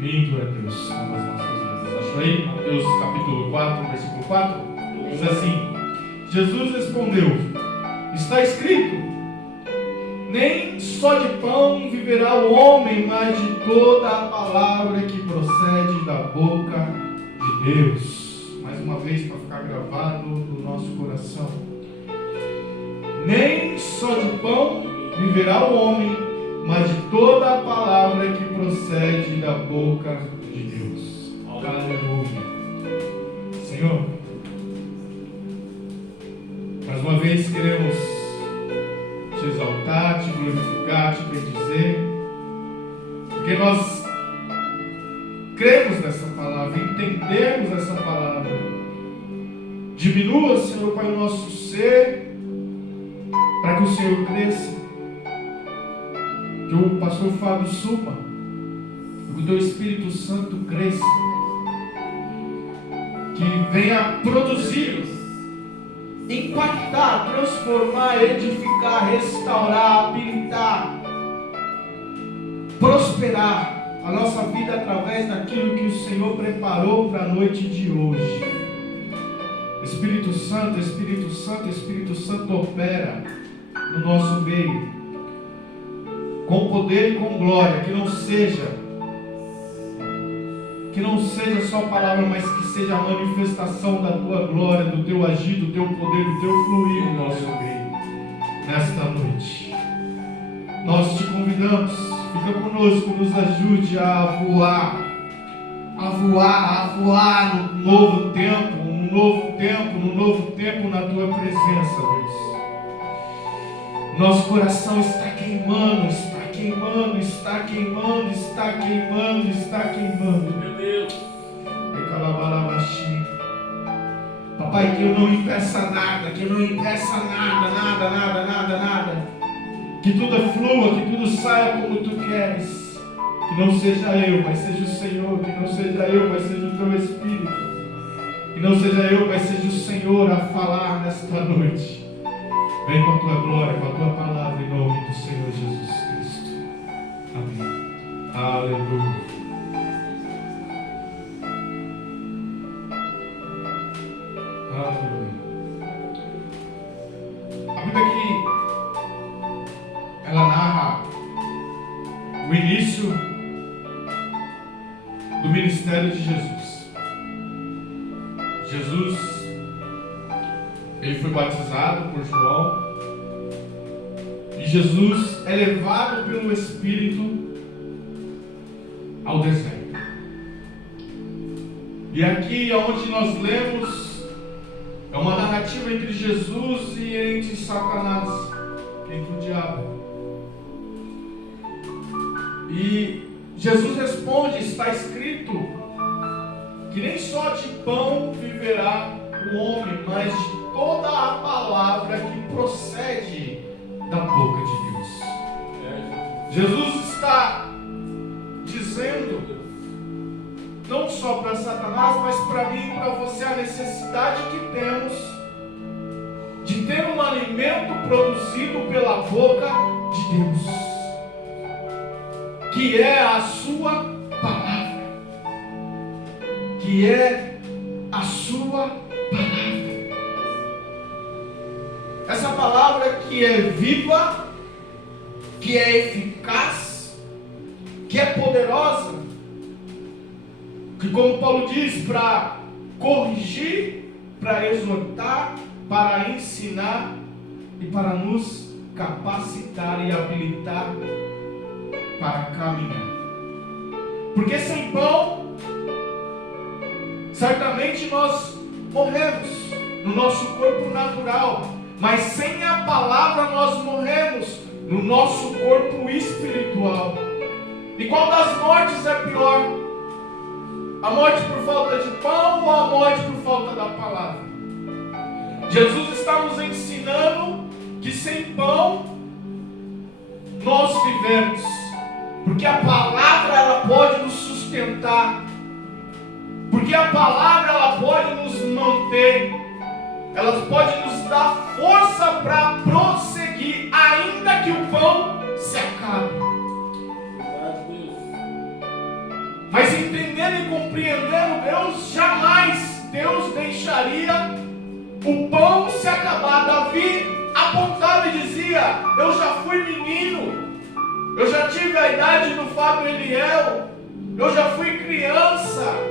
Bendito é Deus nas nossas vidas. Achou aí? Mateus capítulo 4, versículo 4? Diz assim: Jesus respondeu: está escrito, nem só de pão viverá o homem, mas de toda a palavra que procede da boca de Deus. Mais uma vez, para ficar gravado no nosso coração. Nem só de pão viverá o homem, mas de toda a palavra que procede da boca de Deus. Aleluia. Senhor, mais uma vez queremos te exaltar, te glorificar, te bendizer, porque nós cremos nessa palavra, entendemos essa palavra. Diminua, Senhor Pai, o nosso ser, para que o Senhor cresça, que o pastor Fábio suba, que o teu Espírito Santo cresça, que venha produzir, impactar, transformar, edificar, restaurar, habilitar, prosperar a nossa vida através daquilo que o Senhor preparou para a noite de hoje. Espírito Santo, Espírito Santo, Espírito Santo opera no nosso meio, com poder e com glória, que não seja só palavra, mas que seja a manifestação da tua glória, do teu agir, do teu poder, do teu fluir no nosso meio, nesta noite. Nós te convidamos, fica conosco, nos ajude a voar no novo tempo na tua presença, Deus. Nosso coração está queimando, meu Deus. Papai, que eu não impeça nada, nada. Que tudo flua, que tudo saia como tu queres. Que não seja eu, mas seja o Senhor. Que não seja eu, mas seja o teu Espírito. Que não seja eu, mas seja o Senhor a falar nesta noite. Vem com a tua glória, com a tua palavra, em nome do Senhor Jesus Cristo. Amém. Aleluia. Aleluia. A Bíblia aqui, ela narra o início do ministério de Jesus. Jesus, ele foi batizado por João, e Jesus é levado pelo Espírito ao deserto. E aqui onde nós lemos é uma narrativa entre Jesus e entre Satanás, entre o diabo. E Jesus responde: está escrito que nem só de pão viverá o homem, mas de toda a palavra que procede da boca de Deus. Jesus está dizendo, não só para Satanás, mas para mim e para você, a necessidade que temos de ter um alimento produzido pela boca de Deus, que é a sua palavra, que é a sua palavra. Essa palavra que é viva, que é eficaz, que é poderosa, que, como Paulo diz, para corrigir, para exortar, para ensinar e para nos capacitar e habilitar para caminhar. Porque sem pão, certamente nós morremos no nosso corpo natural, mas sem a palavra nós morremos no nosso corpo espiritual. E qual das mortes é pior? A morte por falta de pão ou a morte por falta da palavra? Jesus está nos ensinando que sem pão nós vivemos, porque a palavra ela pode nos sustentar, porque a palavra ela pode nos manter, ela pode nos dar força para prosseguir, ainda que o pão se acabe. Mas e compreendendo Deus, jamais Deus deixaria o pão se acabar. Davi apontava e dizia: eu já fui menino, eu já tive a idade do Fábio Eliel, eu já fui criança.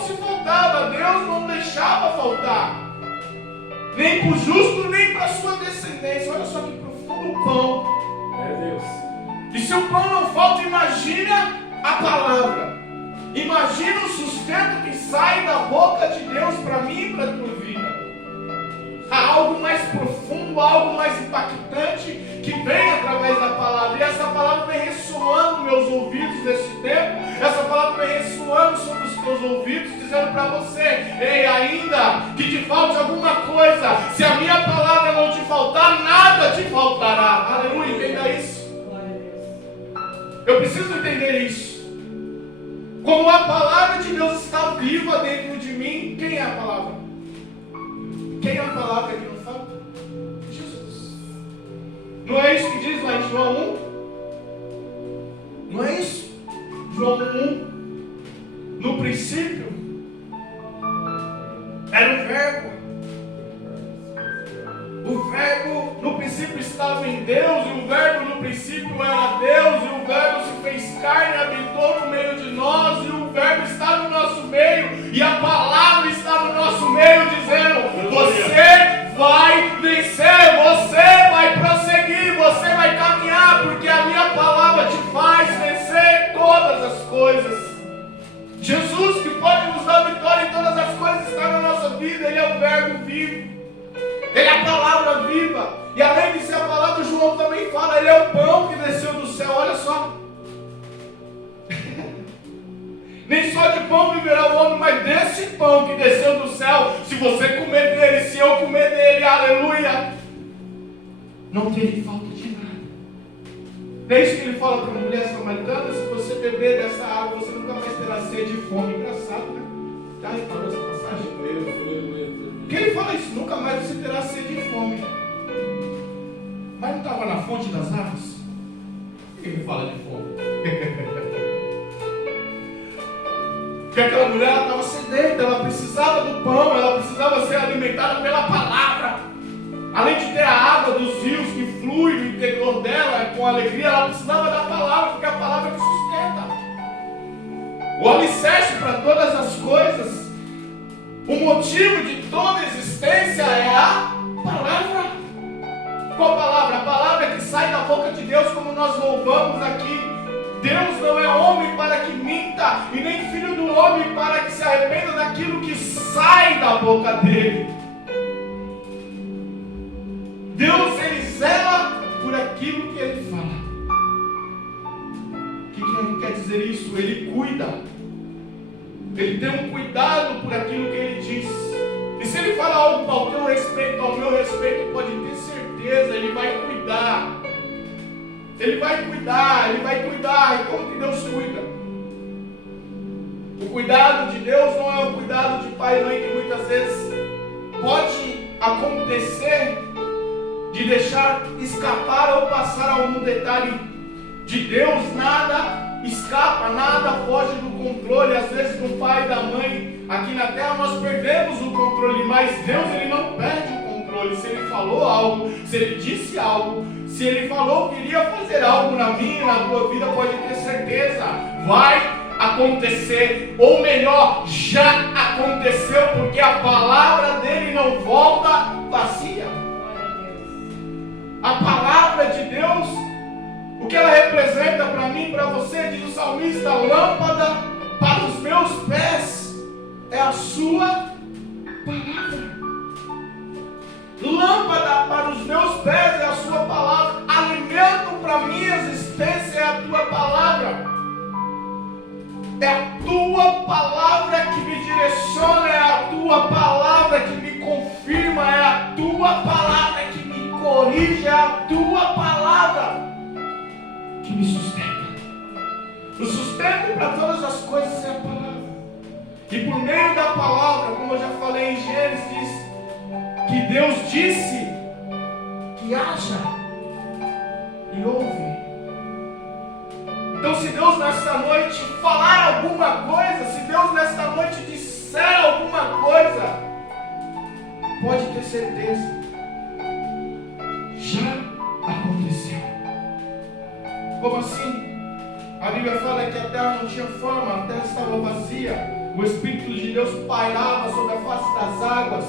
Se faltava, Deus não deixava faltar, nem para o justo, nem para a sua descendência. Olha só que profundo o pão. É Deus. E se o pão não falta, imagina a palavra. Imagina o sustento que sai da boca de Deus para mim e para a tua vida. Há algo mais profundo, algo mais impactante que vem através da palavra. E essa palavra vem ressoando nos meus ouvidos nesse tempo. Essa palavra vem ressoando sobre os teus ouvidos, dizendo para você: ei, ainda que te falte alguma coisa, se a minha palavra não te faltar, nada te faltará. Aleluia, entenda isso. Eu preciso entender isso. Como a palavra de Deus está viva dentro de mim, quem é a palavra? Quem é a palavra que não falta? Jesus. Não é isso que diz lá em João 1? Não é isso? João 1. No princípio era o Verbo. O Verbo no princípio estava em Deus, e o Verbo no princípio era Deus, e o Verbo se fez carne e habitou no meio de nós, e o Verbo está no nosso meio, e a palavra está no nosso meio, dizendo: você vai vencer, você vai prosseguir, você vai caminhar, porque a minha palavra te faz vencer todas as coisas. Jesus, que pode nos dar vitória em todas as coisas, está na nossa vida. Ele é o Verbo vivo, Ele é a palavra viva. E além de ser a palavra, João também fala: Ele é o pão que desceu do céu. Olha só. Nem só de pão viverá o homem, mas desse pão que desceu do céu, se você comer dele, se eu comer dele, aleluia, não terei falta de nada. É isso que ele fala para a mulher samaritana: se você beber dessa água, você nunca mais terá sede e fome. Engraçado, né? Já reparou essa passagem? Porque ele fala isso: nunca mais você terá sede e fome. Mas não estava na fonte das águas? Por que ele fala de fome? Porque aquela mulher estava sedenta, ela precisava do pão, ela precisava ser alimentada pela palavra. Além de ter a água dos rios que flui no interior dela com alegria, ela precisava da palavra, porque é a palavra que sustenta. O alicerce para todas as coisas, o motivo de toda existência é a palavra. Qual palavra? A palavra que sai da boca de Deus, como nós louvamos aqui. Deus não é homem para que minta, e nem filho do homem para que se arrependa daquilo que sai da boca dele. Deus, ele zela aquilo que Ele fala. O que quer dizer isso? Ele cuida. Ele tem um cuidado por aquilo que Ele diz. E se Ele fala algo ao teu respeito, ao meu respeito, pode ter certeza, Ele vai cuidar. Ele vai cuidar, Ele vai cuidar. E como que Deus cuida? O cuidado de Deus não é o cuidado de pai e mãe que muitas vezes pode acontecer de deixar escapar ou passar algum detalhe. De Deus nada escapa, nada foge do controle. Às vezes do pai e da mãe aqui na terra nós perdemos o controle, mas Deus Ele não perde o controle. Se Ele falou algo, se Ele disse algo, se Ele falou que iria fazer algo na minha e na tua vida, pode ter certeza, vai acontecer, ou melhor, já aconteceu, porque a palavra dele não volta vazia. A palavra de Deus, o que ela representa para mim, para você, diz o salmista, lâmpada para os meus pés é a sua palavra. Lâmpada para os meus pés é a sua palavra. Alimento para a minha existência é a tua palavra. É a tua palavra que me direciona, é a tua palavra que me confirma, é a tua palavra que me corrige, é a tua palavra que me sustenta. O sustento para todas as coisas é a palavra. E por meio da palavra, como eu já falei em Gênesis, que Deus disse que haja e ouve. Então, se Deus nesta noite falar alguma coisa, se Deus nesta noite disser alguma coisa, pode ter certeza, já aconteceu. Como assim? A Bíblia fala que a terra não tinha forma, a terra estava vazia, o Espírito de Deus pairava sobre a face das águas,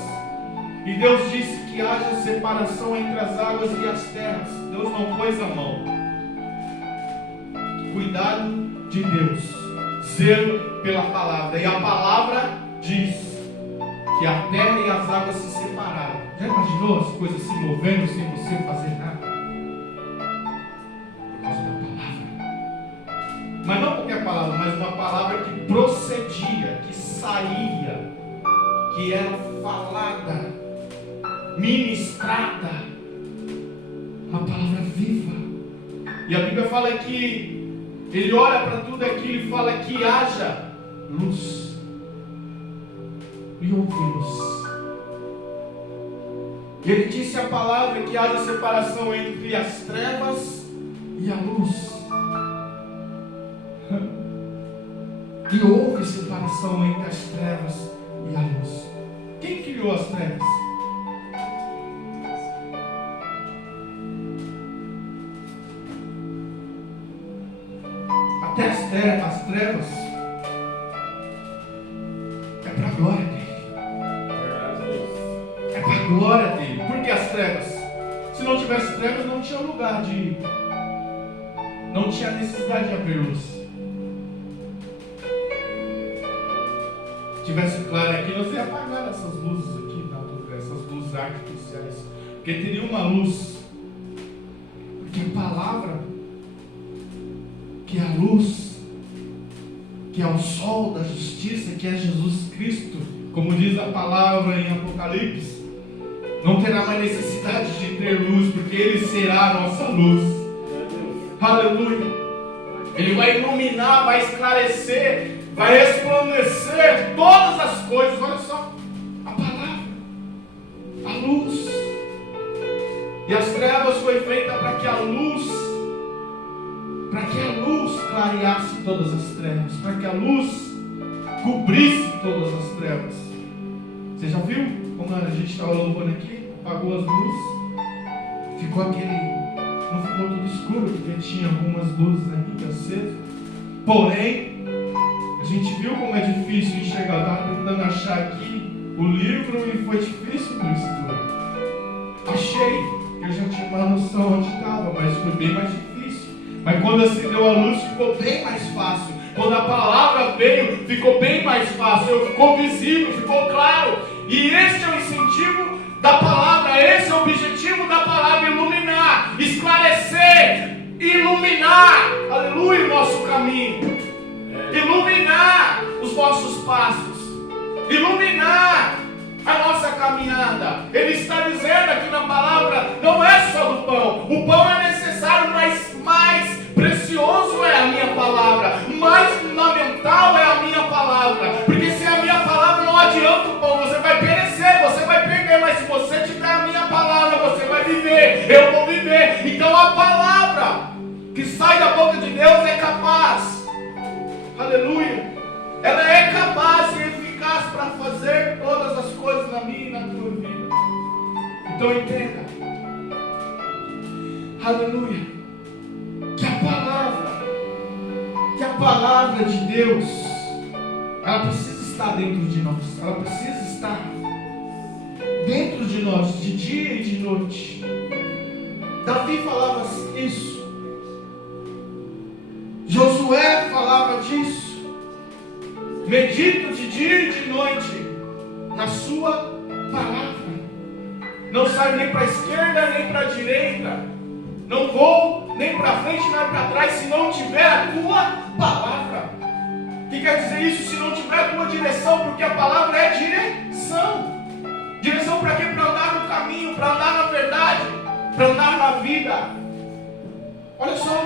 e Deus disse que haja separação entre as águas e as terras. Deus não pôs a mão. Cuidado de Deus, zelo pela palavra, e a palavra diz que a terra e as águas se separaram. Já imaginou as coisas se movendo sem você fazer nada? Por causa da palavra. Mas não qualquer palavra, mas uma palavra que procedia, que saía, que era falada, ministrada, uma palavra viva. E a Bíblia fala que Ele olha para tudo aquilo e fala que haja luz. E houve luz. E Ele disse a palavra que haja separação entre as trevas e a luz. E houve separação entre as trevas e a luz. Quem criou as trevas? Até as trevas é para a glória dele. É para a glória dele. Por que as trevas? Se não tivesse trevas, não tinha lugar de ir. Não tinha necessidade de haver luz. Se tivesse claro aqui, nós ia apagar essas luzes aqui, essas luzes artificiais. Porque teria uma luz. Porque a palavra, que é a luz, que é o sol da justiça, que é Jesus Cristo, como diz a palavra em Apocalipse, não terá mais necessidade de ter luz, porque Ele será a nossa luz. Aleluia. Ele vai iluminar, vai esclarecer, vai resplandecer todas as coisas. Olha só, a palavra, a luz. E as trevas foi feita para que a luz clareasse todas as trevas, para que a luz cobrisse todas as trevas. Você já viu como a gente estava louvando aqui? Apagou as luzes, ficou não ficou tudo escuro, porque tinha algumas luzes ainda acesas. Porém, a gente viu como é difícil enxergar. Eu estava tentando achar aqui o livro e foi difícil no escuro. Achei, eu já tinha uma noção onde estava, mas foi bem mais difícil. Mas quando acendeu a luz, ficou bem mais fácil. Quando a palavra veio, ficou bem mais fácil. Ficou visível, ficou claro. E este é o incentivo da palavra, esse é o objetivo da palavra: iluminar, esclarecer, caminho, iluminar os nossos passos, iluminar a nossa caminhada. Ele está dizendo aqui na palavra, não é só do pão. O pão é necessário, mas mais precioso é a minha palavra, mais fundamental é a minha palavra, porque sem a minha palavra não adianta o pão, você vai perecer, você vai perder, mas se você tiver a minha palavra, você vai viver, eu vou viver. Então a palavra que sai da boca de Deus é capaz, aleluia, ela é capaz e eficaz para fazer todas as coisas na minha e na tua vida. Então entenda, aleluia, que a palavra de Deus, ela precisa estar dentro de nós, ela precisa estar dentro de nós, de dia e de noite. Davi falava isso, Josué falava disso, medito de dia e de noite na sua palavra, não saio nem para a esquerda nem para a direita, não vou nem para frente nem para trás se não tiver a tua palavra. O que quer dizer isso? Se não tiver a tua direção, porque a palavra é direção. Direção para quê? Para andar no caminho, para andar na verdade, para andar na vida. Olha só,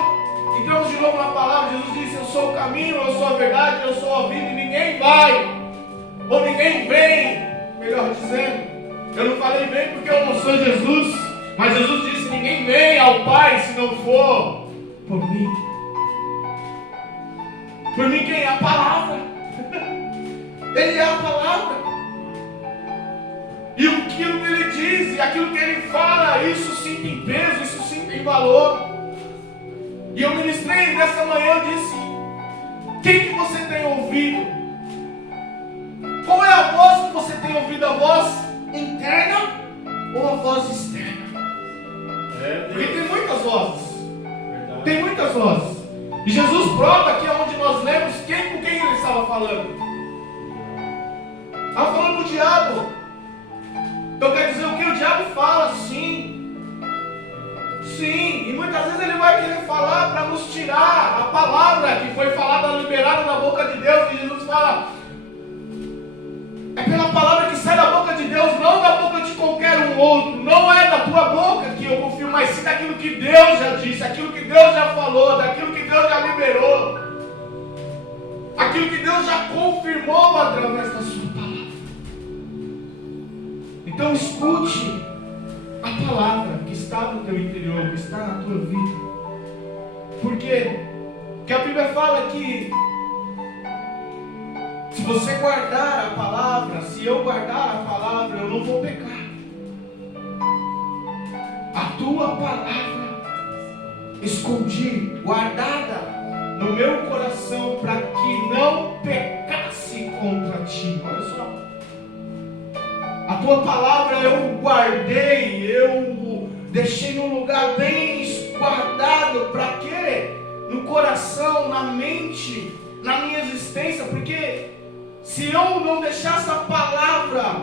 entramos de novo na palavra. Jesus disse, eu sou o caminho, eu sou a verdade, eu sou a vida, e ninguém vai, ou ninguém vem, melhor dizendo. Eu não falei vem porque eu não sou Jesus, mas Jesus disse, ninguém vem ao Pai se não for por mim. Por mim quem é? A palavra. Ele é a palavra. E aquilo que ele diz, e aquilo que ele fala, isso sim tem peso, isso sim tem valor. E eu ministrei nessa manhã, eu disse, quem que você tem ouvido? Qual é a voz que você tem ouvido? A voz interna ou a voz externa? Porque tem muitas vozes. Verdade. Tem muitas vozes. E Jesus prova aqui onde nós lemos com quem ele estava falando. Estava falando do diabo. Então quer dizer o que o diabo fala? Sim. Sim. E muitas vezes ele vai querer falar para nos tirar a palavra que foi falada, liberada da boca de Deus. E Jesus fala, é pela palavra que sai da boca de Deus, não da boca de qualquer um outro. Não é da tua boca que eu confio, mas sim daquilo que Deus já disse, aquilo que Deus já falou, daquilo que Deus já liberou, aquilo que Deus já confirmou através da sua palavra. Então escute a palavra que está no teu interior, que está na tua vida. Por quê? Porque a Bíblia fala que se você guardar a palavra, se eu guardar a palavra, eu não vou pecar. A tua palavra escondi, guardada no meu coração, para que não pecasse contra ti. Olha só. A tua palavra eu guardei, eu deixei num lugar bem guardado. Para quê? No coração, na mente, na minha existência. Porque se eu não deixar essa palavra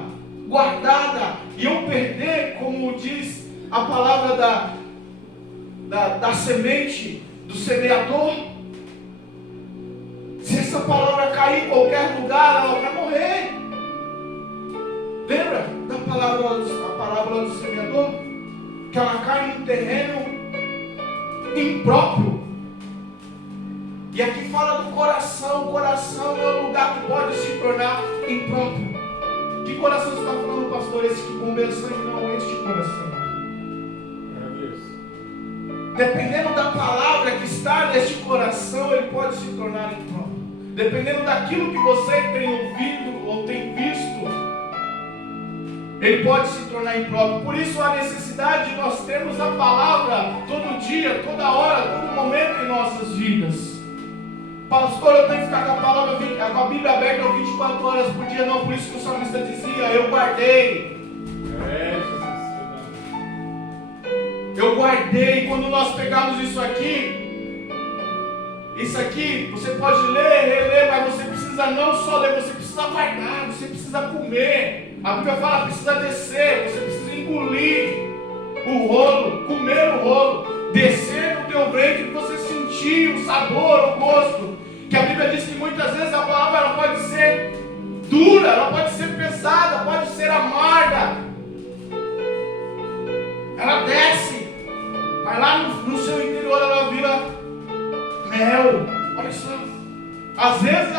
guardada e eu perder, como diz a palavra da semente do semeador, se essa palavra cair em qualquer lugar, ela vai morrer. Lembra da parábola do semeador? Que ela cai em um terreno impróprio. E aqui fala do coração. O coração é um lugar que pode se tornar impróprio. Que coração você está falando, pastor? Esse que bombeia sangue? Não, este coração. Dependendo da palavra que está neste coração, ele pode se tornar impróprio. Dependendo daquilo que você tem ouvido ou tem visto, ele pode se tornar impróprio. Por isso a necessidade de nós termos a palavra todo dia, toda hora, todo momento em nossas vidas. Pastor, eu tenho que ficar com a palavra, com a Bíblia aberta 24 horas por dia. Não, por isso que o salmista dizia, eu guardei. Eu guardei. Quando nós pegamos isso aqui, você pode ler, reler, mas você precisa não só ler, você precisa guardar, você precisa comer. A Bíblia fala, precisa descer, você precisa engolir o rolo, comer o rolo, descer no teu ventre, você sentir sentir o sabor, o gosto. Que a Bíblia diz que muitas vezes a palavra ela pode ser dura, ela pode ser pesada, pode ser amarga. Ela desce, vai lá no seu interior, ela vira mel. Olha só. Às vezes